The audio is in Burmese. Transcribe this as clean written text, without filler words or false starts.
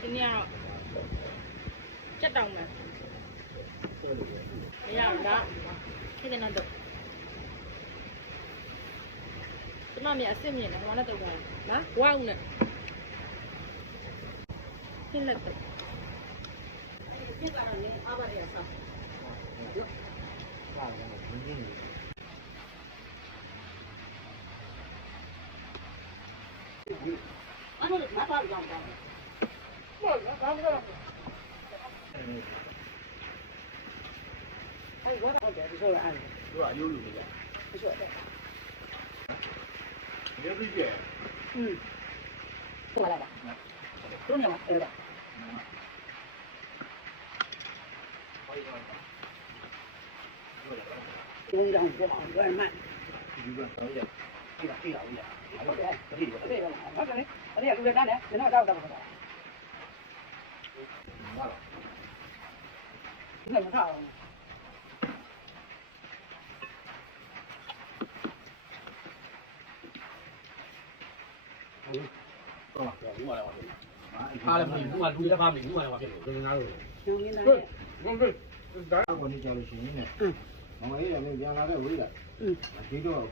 ဒီနေ့ကတော့ကြက်တောင်မယ်မရဘူးဒါခေတ္တနဲ့တော့ကျမမြအစ်စ်မြင်တယ်ဟိုနဲ့တုတ်တာနော်ဝါဦးနဲ့ခင်းလက်တယ်ဒီကတော့လည်းအားပါရဆောက်အဲ့ဒါမပါဘူးတော့ဘာလဲ哎，我到这的时候按，是吧？有路的。不说的。也不远。过来吧。中间嘛，对的。中央国防有点慢。有点少一点。对了，对了，对了。对的，我这里，我这路在干呢，现在找不到。完了。那么差。到了，过来我这里。他的民族啊，路的他民族啊，我这里跟人家说。对，对，咱我你叫的新的。我也没原来的味道。这个。